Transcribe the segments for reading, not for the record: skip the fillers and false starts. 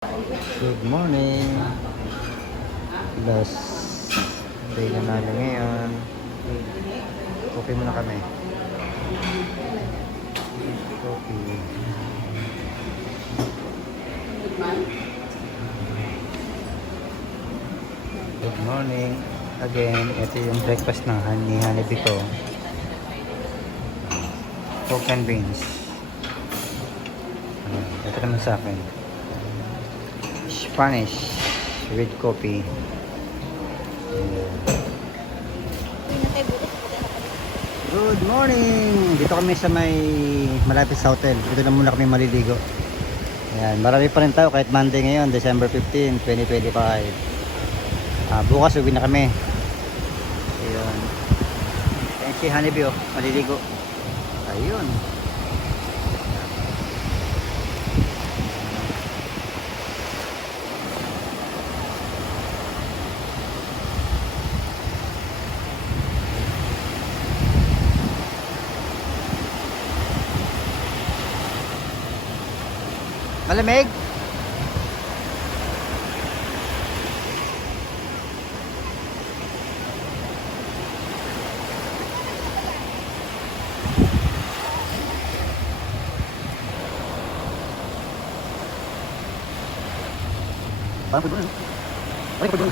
Good morning. Last day na namin ngayon. Coffee muna kami. Coffee. Good morning. Again, ito yung breakfast ng ni Honeybee ko. Pork and beans. Ito naman sa akin. Spanish with coffee. Good morning! Dito kami sa may malapit sa hotel. Dito na muna kami maliligo. Ayan, marami pa rin tao kahit Monday ngayon, December 15, 2025. Bukas uwi na kami. Ayun. Ayan si Honeybee, maliligo. Ayun. Malamig? Parang pwede doon. Parang pwede doon.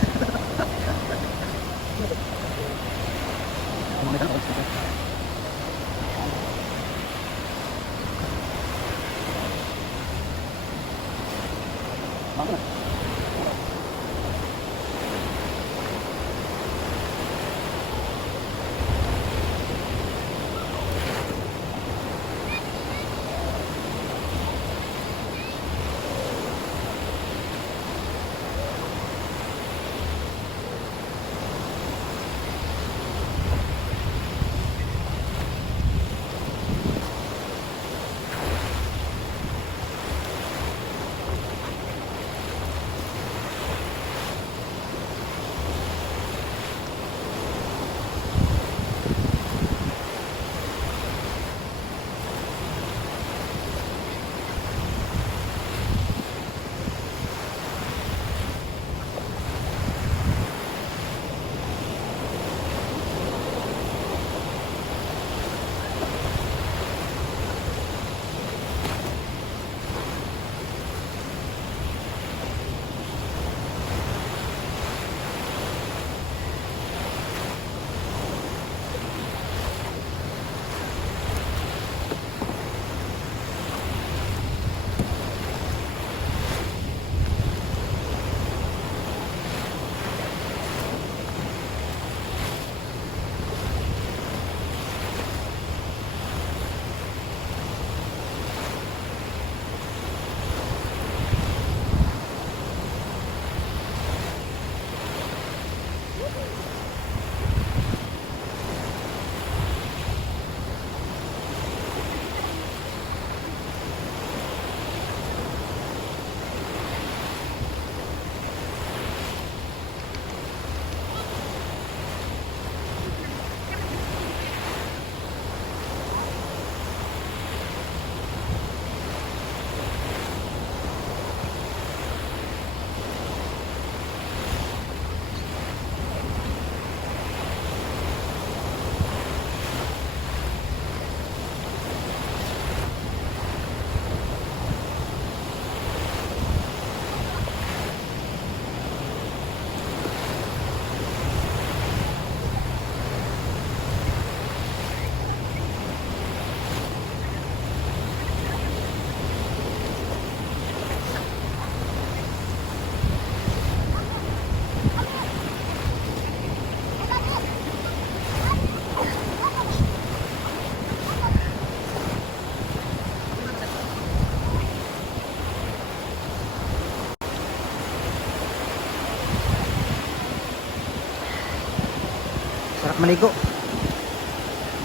Sarap maligo.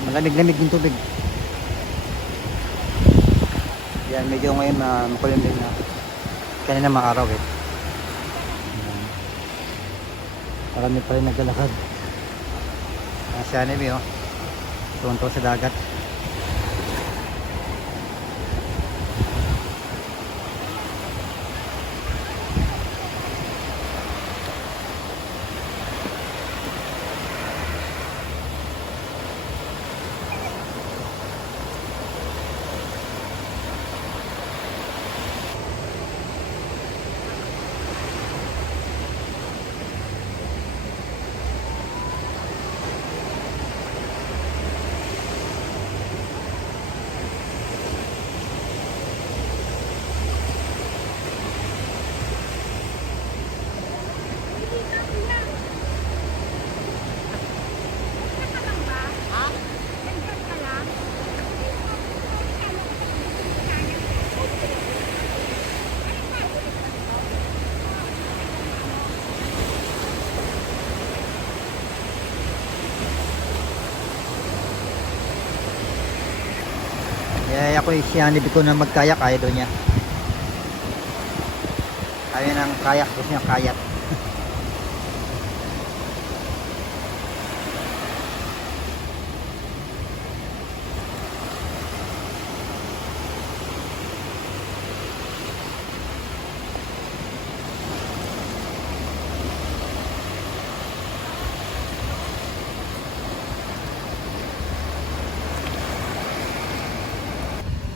Malamig-lamig yung tubig. Yan, medyo ngayon makulimlim na. Kanina maaraw eh. Marami pa rin naglalakad. Si Honeybee tunto sa dagat. ako si Hanibi ko na magkayak, ayaw daw niya. Ayaw ng kayak, gusto niya kayat.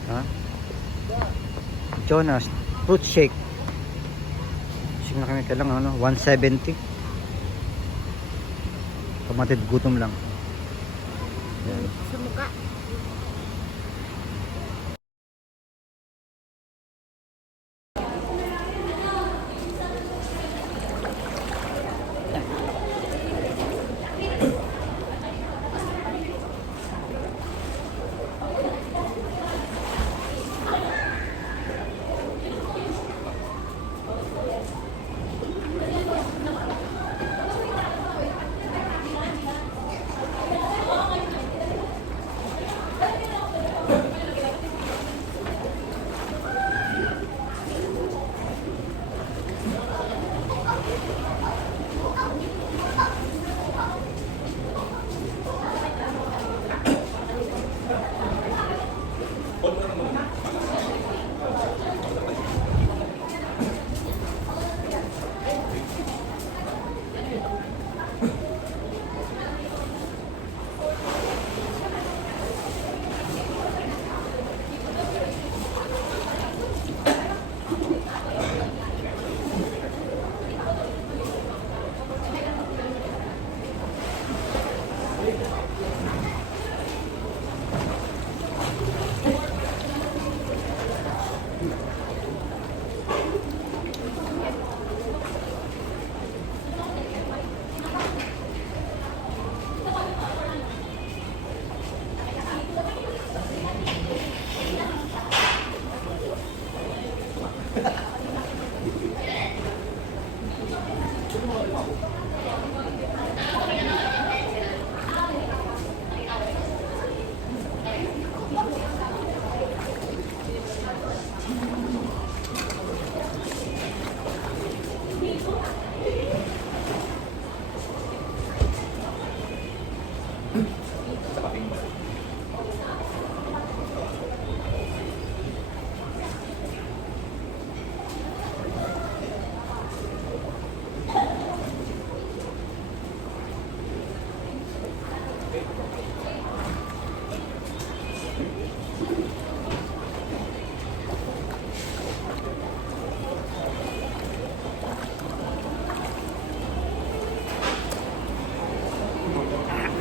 Ha? Jonas, fruit shake. Shake na kami kailang ano, 170. Kamatid gutom lang. Yan. Sa mukha.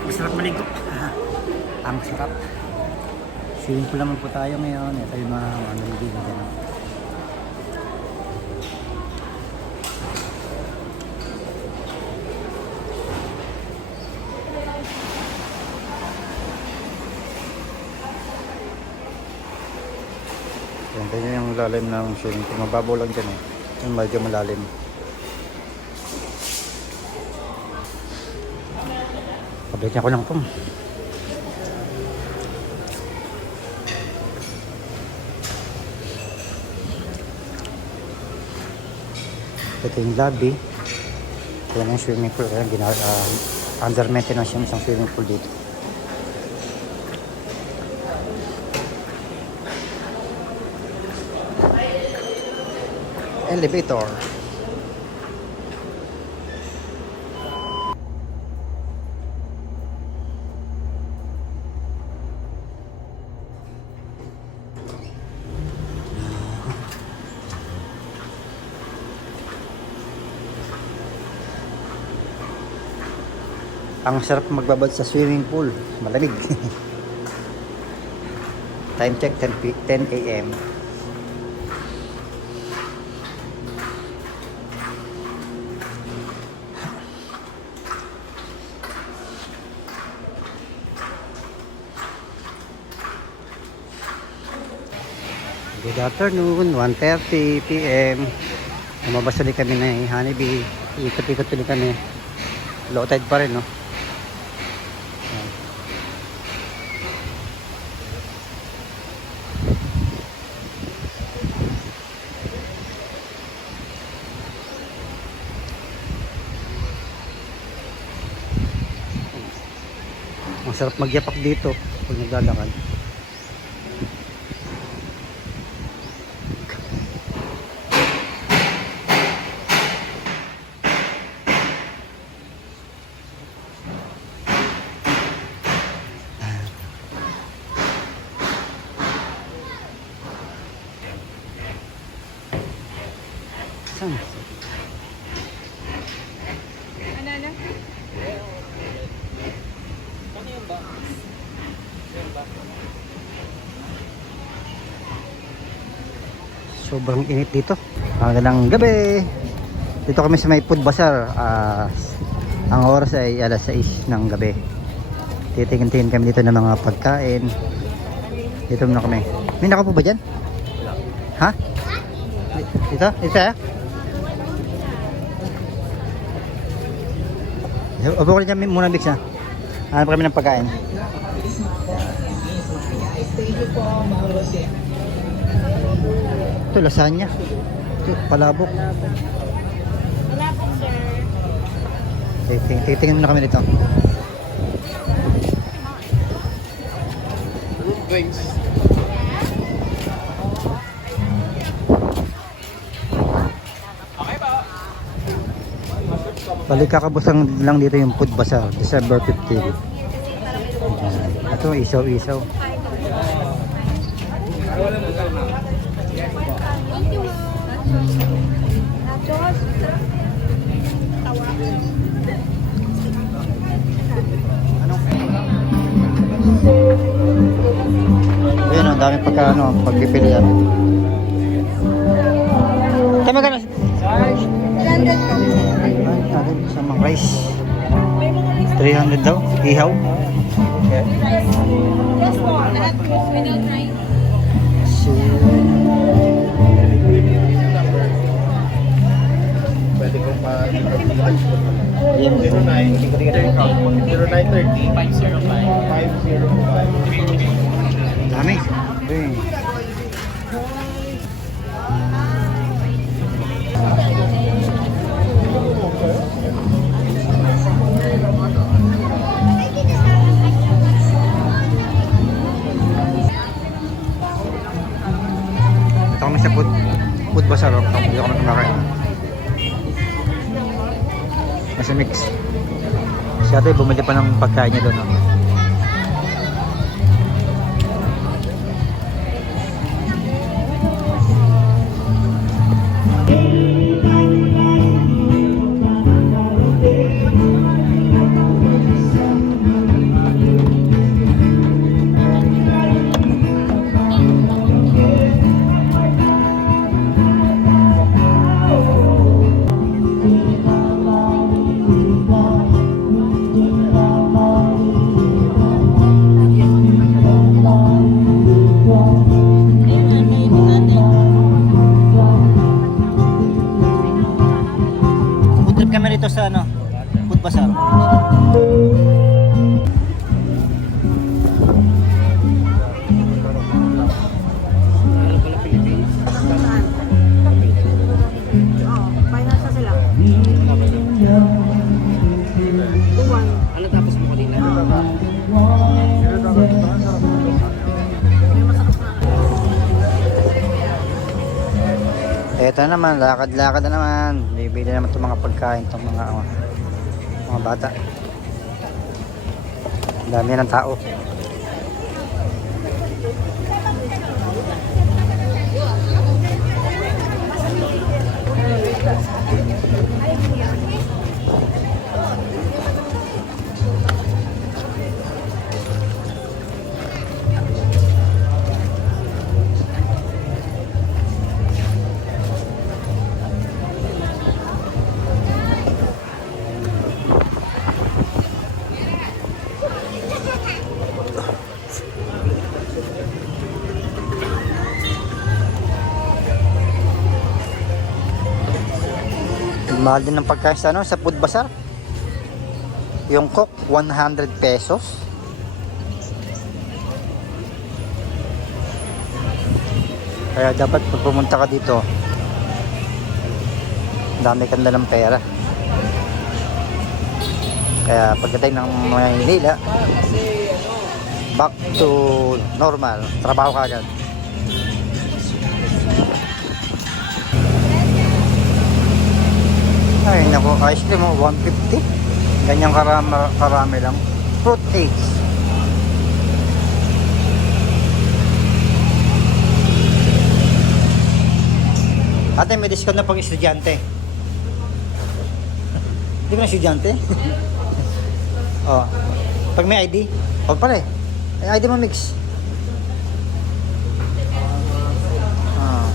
Masarap maligo. Ang sarap. Swimming pool naman po tayo ngayon. Ito yung mga maniligo dyan. Yan yung lalim ng swimming pool. Mababaw lang dyan eh. Yung medyo malalim. Pabalik ko lang po. Ito yung lobby. Ito yung swimming pool. Under maintenance yung isang swimming pool dito. Elevator. Ang sarap magbabad sa swimming pool. Malamig. Time check 10 a.m. Good afternoon, 1:30 p.m. Lumabas ulit kami na Hanibi. Ikot-ikot ulit kami. Low tide pa rin, no? Ayan. Masarap magyapak dito pag naglalakad. Saan? Ano? Sobrang init dito. Magandang gabi. Dito kami sa may food bazaar. Ang oras ay alas 6 ng gabi. Titingin-tingin kami dito ng mga pagkain. Dito muna kami. May nakapo ba dyan? Ha? Dito? Dito tayo? Opo ko dyan muna, Bix, ha? Hanap kami ng pagkain. Ito, lasagna. Ito, palabok. Palabok, sir. Titingin muna kami dito. Drinks. Balik kakabusan lang dito yung food bazaar, December 15. Ito, isaw-isaw. Ayun, ang daming pagpipilian. Tama ka na. 300 po. Natin sa mga rice. 300 daw, ihaw. Okay. Yes po. Lahat po. Without rice. Pwede ko pa 0930 505. Dami. Okay. Ito kami sa food bazaar. Dito kami kumakain. Nasa mix. Si ate bumili pa ng pagkain niya doon. No? Food trip kami rito sa food bazaar. Finance sila. Tuwan. Ano tapos mo kanina? May masarap na. Eto naman, lakad-lakad na naman. Bibili naman itong mga pagkain, itong mga bata. Ang dami ng tao. Mahal din ng pagkain sa food bazaar. Yung coke, 100 pesos. Kaya dapat pag pumunta ka dito, dami kang dalang pera. Kaya pagdating ng Maynila, back to normal. Trabaho ka agad. Ay, naku, ice cream mo, 150. Ganyang karami lang. Fruit cakes. Ate, may discount na pang estudyante. Hindi ko na estudyante. Oh. Pag may ID, o pare, may ID mo mix. Ah.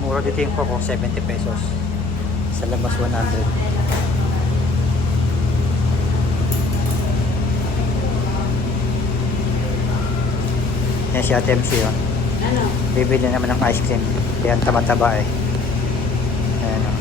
Mura dito yung Coco, 70 pesos. Sa labas, 100. Yan si Ate MC, oh. Ano? Bibili naman ng ice cream. Kaya ang taba-taba eh. Ayan, oh.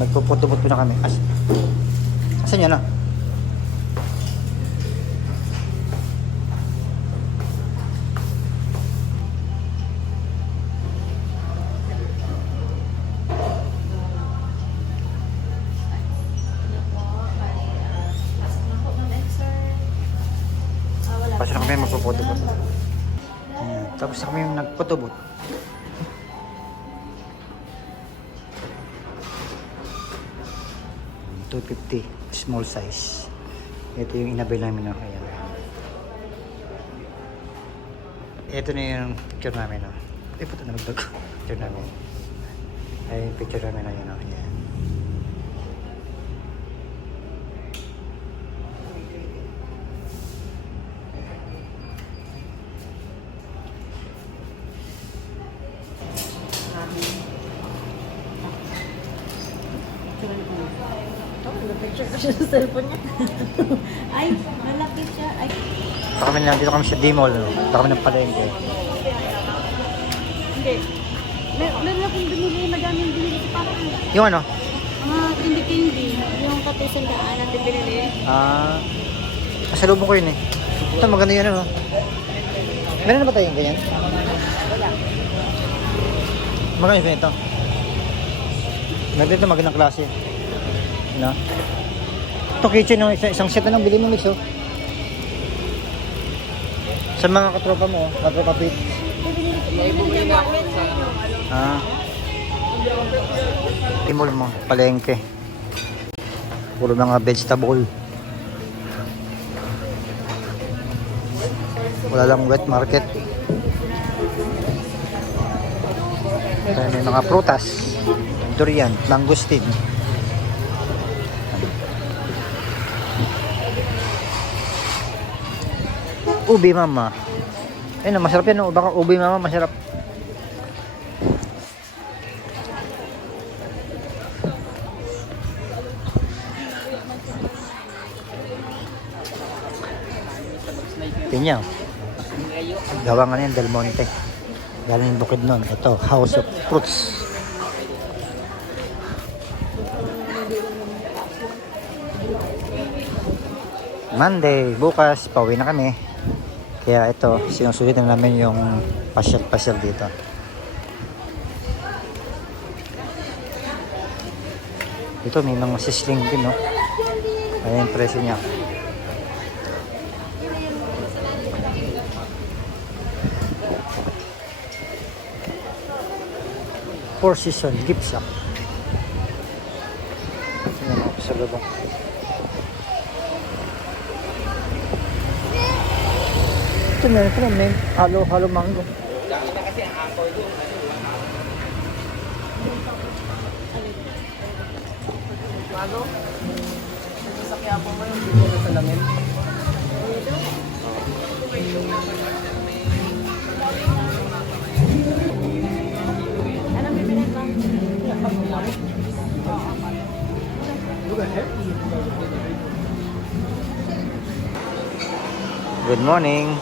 Magpuputubot po na kami. Asan yan, ah? Pasok na kami magpuputubot. Ayan. Tapos na kami yung nagputubot. $250 small size. Ito yung inabil namin, no? Ayan. Ito na yung picture namin, no? Ay, puto na nagdag. Picture namin. Ay, yung picture namin na yun, no? Ayan. Picture ko siya sa cellphone niya. Ay, malapit siya. Ay. Dito kami sa D-Mall, no? Dito kami ng palengke. Hindi. Meron akong binili, madaming binili sa parang. Yung ano? Mga candy-candy. Yung katisandaan natin binili. Kasalubong ko yun eh. Ito, maganda yan, ano? Meron na ba tayong ganyan? Wala. Maganda yun ito. Maganda ito, magandang klase. No? Ito kitchen, no? Isang set na lang bili mo, mix, oh. Sa mga katropa mo, katropa pit. Binili niya namin. Timol mo, palengke. Puro mga vegetable. Wala lang wet market. Kaya may mga prutas. Durian, mangosteen. Ubi mama. Ayun, masarap yan. Baka ubi mama, masarap. Pinya. Gawa nga yan, Del Monte. Galing bukid nun. Ito, House of Fruits. Monday, bukas, pauwi na kami. Kaya ito, sinusulit na namin yung pasyal-pasyal dito. Ito, may mga sisling din, no? Ayan yung presyo niya. Four Seasons gift shop. Ayan ako sa lubong. Ito meron, may halo-halo mango. Ano? Sasakyan po mo yung bigyan na salamin. Anong bibili ba? Good morning.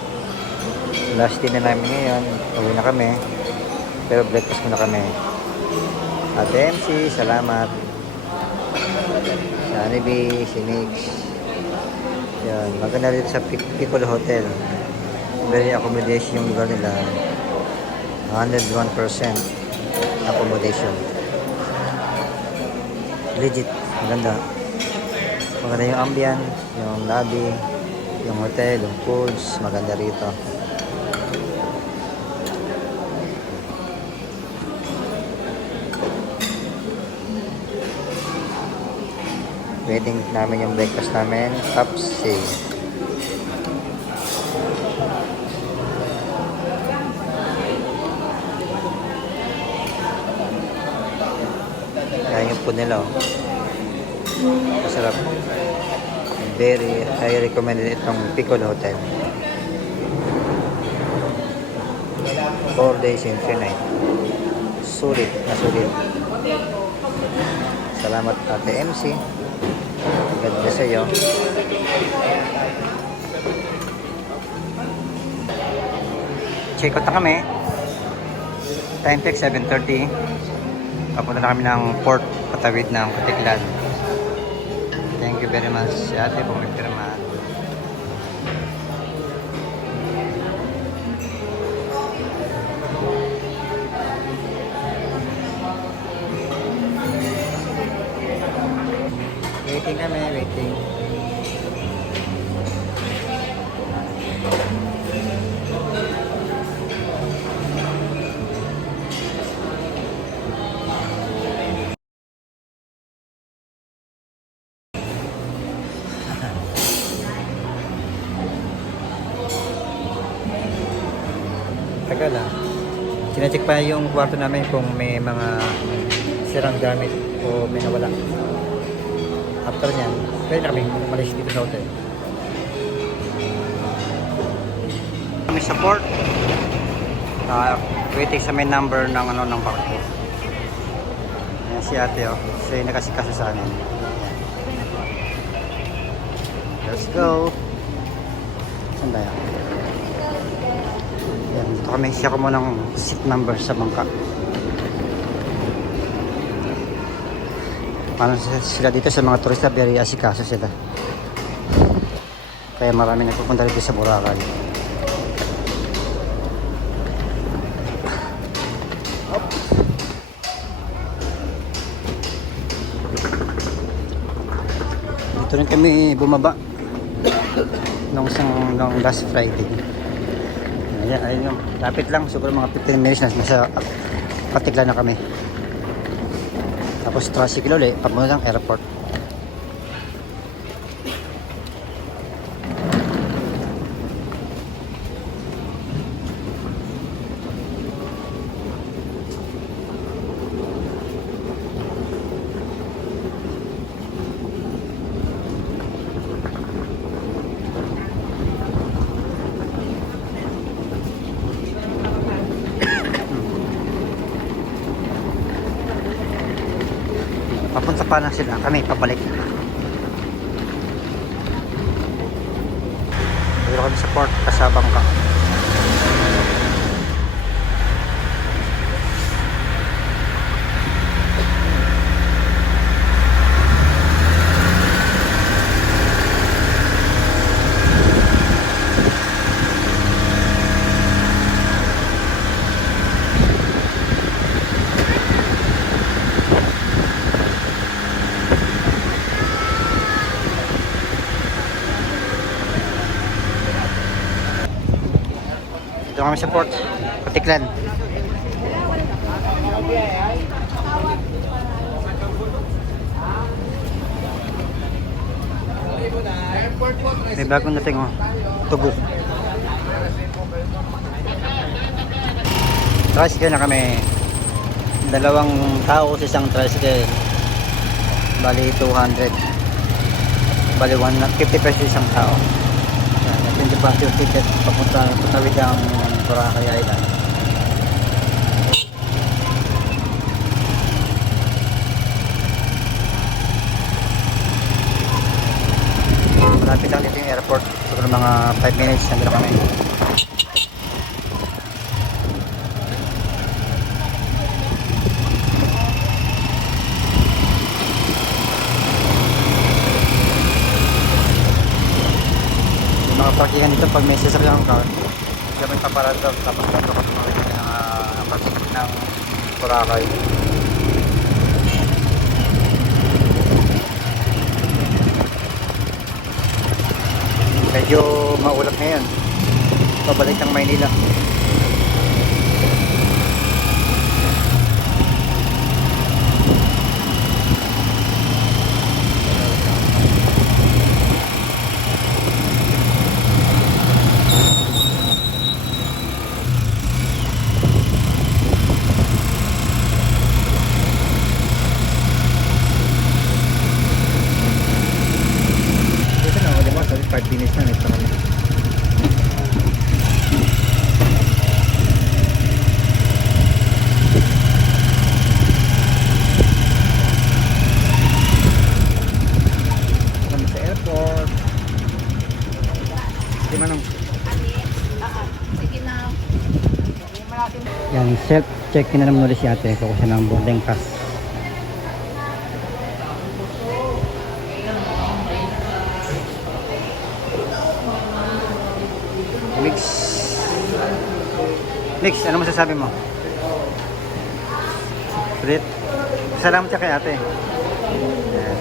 Last day na namin ngayon. Uwi na kami. Pero breakfast muna kami. Ate MC, salamat. Si Anibi, si Mix. Yan, maganda dito sa People Hotel. Very accommodation yung lugar nila. 101% accommodation. Legit, maganda. Maganda yung ambient, yung lobby, yung hotel, yung foods, maganda rito. Waiting namin yung breakfast namin, Pepsi. Yan yung food nila, oh. Masarap. Very high recommended itong Piccolo Hotel. 4 days and 3 nights. Sulit na sulit. Salamat Ate MC. God bless sa'yo. Check out na kami. Time check 7:30. Papunta na kami ng port patawid ng Katiklan. Thank you very much si ate pumipirma. Waiting kami, waiting. Tagal ah. Sinacheck pa yung kwarto namin kung may mga sirang gamit o may nawala. After nyan, pwede na kami umalis dito sa hotel. Kami sa port. Waiting sa may number ng ng barko. Ayan si ate oh. Siya yung nakasikaso sa amin. Let's go. Saan tayo? Yan, dito kami siya ko mo ng seat number sa bangka. Paano sila dito sa mga turista, very asikaso sila. Kaya marami nagpupunta dito sa Boracay. Dito rin kami bumaba nung last Friday. Ayan, ayun yung lapit lang, siguro mga 15 minutes na nasa Katiklan na kami. Tapos tricycle ulit, papunta ng airport. Papunta pa na sila, kami pabalik. Dito kami sa port, kasabang ka. Dito kami sa port, Katiklan. May bagong dating oh, Tuguk. Tricycle na kami. 2 tao sa isang tricycle. Bali 200. Bali 150 pesos isang tao. Natin pa yung ticket papunta patawid ang Boracay Island. Malapit lang dito yung airport. Siguro mga 5 minutes nandito kami. yan dito pag may sasakyan ka. Diyan may paparado. Tapos dito ka tumawin ng apartment ng Boracay. Medyo maulap ngayon. Pabalik ng Maynila. Dito na, di ba? Sabi 5 minutes na nito kami. Kami sa airport. Di manong. Sige na. Yan, self-check na naman ulit si ate. Kuha siya ng boarding pass. Mix. Mix, ano masasabi mo? Ulit. Salamat siya kay ate. Yan.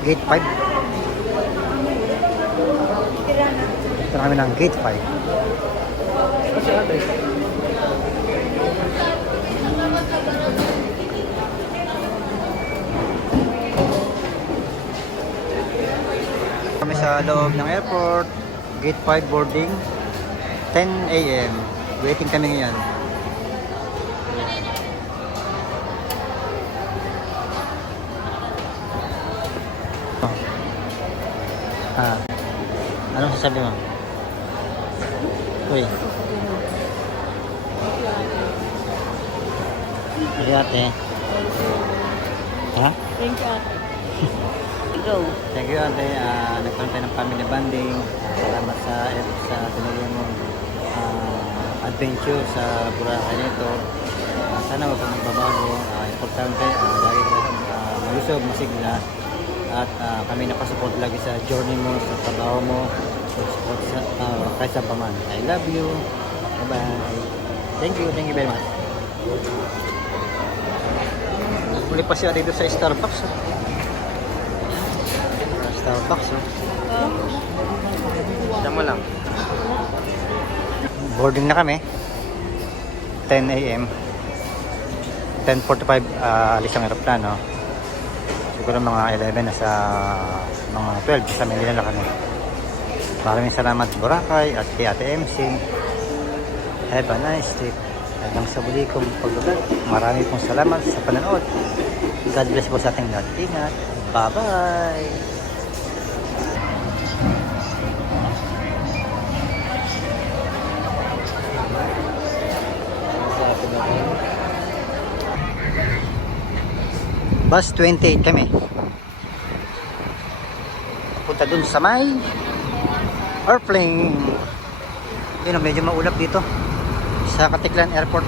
Gate 5. Ito na kami ng gate 5. Kami sa loob ng airport, gate 5 boarding, 10 AM. Waiting kami ngayon. Anong sasabi mo? Uy. Uy ate. Ha? Thank you, ate. Go. Thank you ate. Nagkaroon tayo ng family bonding. Salamat sa binigay mo adventure sa Boracay nito. Sana wag kang magbabago. Importante, lagi ka malusog, masigla. At kami nakasupport lagi sa journey mo, sa trabaho mo, sa kahit sa paman. I love you. Bye-bye. Thank you very much. Muli pa siya dito sa Starbucks. Starbucks, Diyan mo lang. Boarding na kami. 10 AM. 10:45 alis ang aeroplano. Siguro mga 11 na sa mga 12 sa Manila na kami. Maraming salamat Boracay at kay Ate MC. Have a nice trip. Hanggang sa muli kong pagbablog. Marami pong salamat sa panonood. God bless po sa ating lahat. Ingat. Bye-bye. Bus 28 kami. Punta dun sa may airplane. Yun, medyo maulap dito sa Katiklan Airport.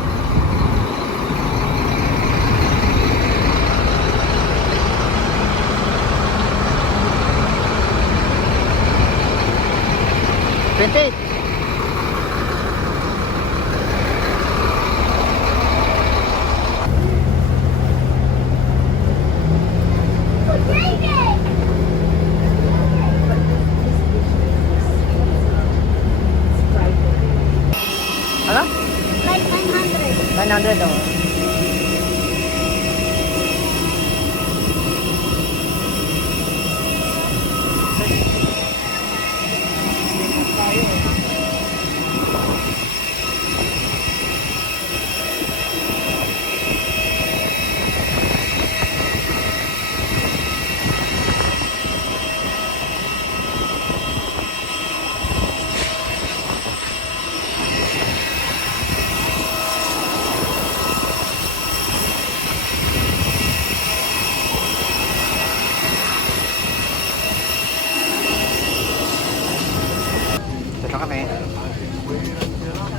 Ano? Like 900. 900 oh. Ito na kami.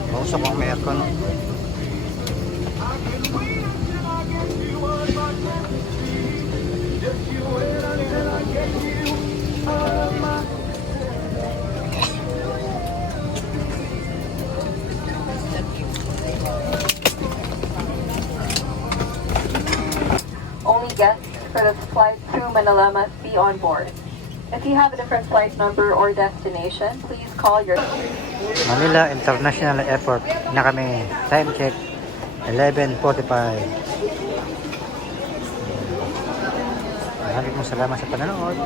Mausap ang may aircon. Manila must be on board. If you have a different flight number or destination, please call your... Manila International Airport na kami. Time check 11:45. Maraming salamat sa panonood.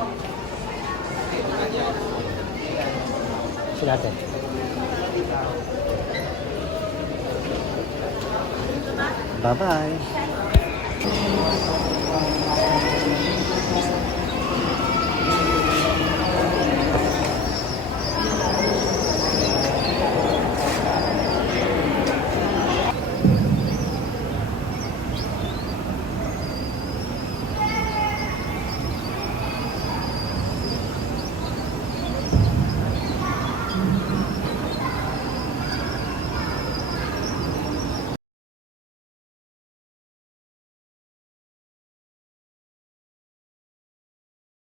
Sila natin. Bye-bye.